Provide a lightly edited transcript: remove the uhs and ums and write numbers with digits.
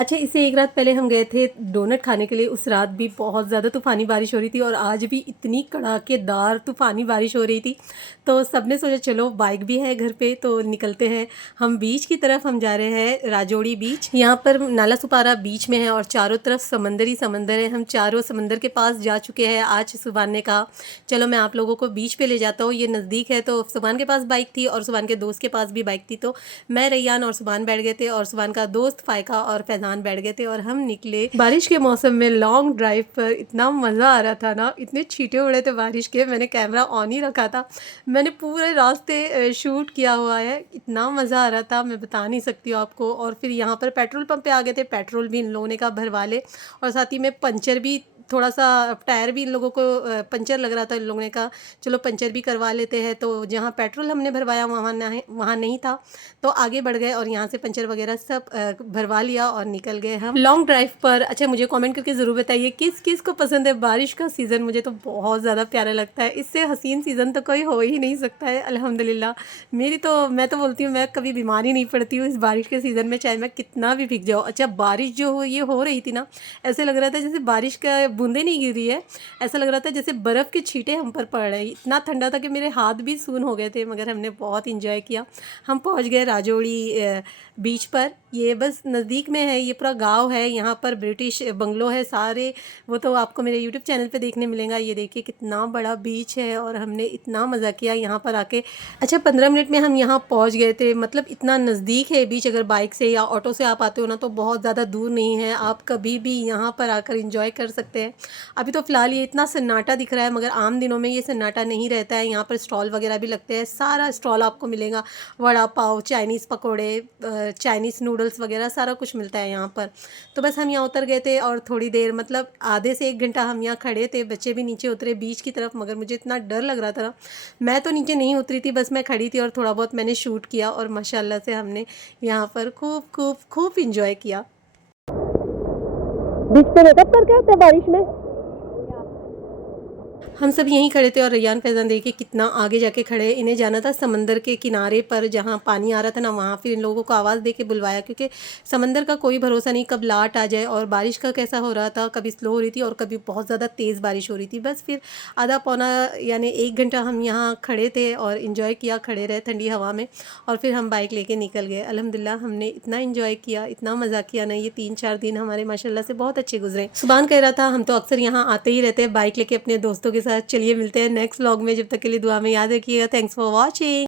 अच्छा, इससे एक रात पहले हम गए थे डोनट खाने के लिए। उस रात भी बहुत ज़्यादा तूफ़ानी बारिश हो रही थी और आज भी इतनी कड़ाकेदार तूफ़ानी बारिश हो रही थी। तो सबने सोचा चलो बाइक भी है घर पे तो निकलते हैं हम बीच की तरफ। हम जा रहे हैं राजौड़ी बीच। यहाँ पर नाला सुपारा बीच में है और चारों तरफ समंदर ही समंदर है। हम चारों समंदर के पास जा चुके हैं। आज सुभान ने कहा चलो मैं आप लोगों को बीच पे ले जाता हूँ, ये नज़दीक है। तो सुभान के पास बाइक थी और सुभान के दोस्त के पास भी बाइक थी। तो मैं, रैयान और सुभान बैठ गए थे और सुभान का दोस्त फायका और फैजान बैठ गए थे और हम निकले बारिश के मौसम में लॉन्ग ड्राइव पर। इतना मज़ा आ रहा था ना, इतने छींटे उड़े थे बारिश के। मैंने कैमरा ऑन ही रखा था, मैंने पूरे रास्ते शूट किया हुआ है। इतना मज़ा आ रहा था मैं बता नहीं सकती हूँ आपको। और फिर यहाँ पर पेट्रोल पंप पे आ गए थे, पेट्रोल भी इन लोगों ने कहा भरवा ले। और साथ ही में पंचर भी, थोड़ा सा टायर भी इन लोगों को पंचर लग रहा था। इन लोगों ने कहा चलो पंचर भी करवा लेते हैं। तो जहाँ पेट्रोल हमने भरवाया वहाँ नहीं था, तो आगे बढ़ गए और यहाँ से पंचर वगैरह सब भरवा लिया और निकल गए हम लॉन्ग ड्राइव पर। अच्छा, मुझे कमेंट करके ज़रूर बताइए किस किस को पसंद है बारिश का सीज़न। मुझे तो बहुत ज़्यादा प्यारा लगता है, इससे हसीन सीज़न तो कोई हो ही नहीं सकता है अल्हम्दुलिल्लाह। मैं तो बोलती हूँ मैं कभी बीमार ही नहीं पड़ती हूँ इस बारिश के सीज़न में, चाहे मैं कितना भी भीग जाऊँ। अच्छा, बारिश जो हो रही थी ना, ऐसे लग रहा था जैसे बारिश का बूंदे नहीं गिर रही है, ऐसा लग रहा था जैसे बर्फ़ के छींटे हम पर पड़ रहे हैं। इतना ठंडा था कि मेरे हाथ भी सून हो गए थे, मगर हमने बहुत इंजॉय किया। हम पहुंच गए राजौड़ी बीच पर। ये बस नज़दीक में है, ये पूरा गांव है। यहाँ पर ब्रिटिश बंगलो है सारे, वो तो आपको मेरे यूट्यूब चैनल पे देखने मिलेगा। ये देखिए कितना बड़ा बीच है और हमने इतना मज़ा किया यहाँ पर आके। अच्छा, 15 मिनट में हम यहाँ पहुँच गए थे। मतलब इतना नज़दीक है बीच, अगर बाइक से या ऑटो से आप आते हो ना तो बहुत ज़्यादा दूर नहीं है, आप कभी भी यहाँ पर आकर इंजॉय कर सकते हैं। अभी तो फ़िलहाल ये इतना सन्नाटा दिख रहा है, मगर आम दिनों में ये सन्नाटा नहीं रहता है। यहाँ पर स्टॉल वगैरह भी लगते हैं, सारा स्टॉल आपको मिलेगा। वड़ा पाव, चाइनीज़ पकोड़े, चाइनीज़ नूडल्स वगैरह सारा कुछ मिलता है यहाँ पर। तो बस हम यहाँ उतर गए थे और थोड़ी देर, मतलब आधे से 1 घंटा हम यहाँ खड़े थे। बच्चे भी नीचे उतरे बीच की तरफ, मगर मुझे इतना डर लग रहा था ना, मैं तो नीचे नहीं उतरी थी, बस मैं खड़ी थी और थोड़ा बहुत मैंने शूट किया। और माशाल्लाह से हमने यहाँ पर खूब खूब खूब इंजॉय किया। बीच पे मेकअप करके आते हैं बारिश में। हम सब यहीं खड़े थे और रैयान फैज़ान देखिए कितना आगे जाके खड़े। इन्हें जाना था समंदर के किनारे पर जहाँ पानी आ रहा था ना वहाँ। फिर इन लोगों को आवाज़ दे के बुलवाया, क्योंकि समंदर का कोई भरोसा नहीं कब लाट आ जाए। और बारिश का कैसा हो रहा था, कभी स्लो हो रही थी और कभी बहुत ज़्यादा तेज़ बारिश हो रही थी। बस फिर आधा पौना यानी 1 घंटा हम यहाँ खड़े थे और इन्जॉय किया, खड़े रहे ठंडी हवा में। और फिर हम बाइक लेके निकल गए। अल्हम्दुलिल्लाह हमने इतना इन्जॉय किया, इतना मज़ा किया ना, ये 3-4 दिन हमारे माशाल्लाह से बहुत अच्छे गुजरे। सुभान कह रहा था हम तो अक्सर यहाँ आते ही रहते हैं बाइक लेके अपने दोस्तों के साथ। चलिए मिलते हैं नेक्स्ट व्लॉग में, जब तक के लिए दुआ में याद रखिएगा। Thanks for watching.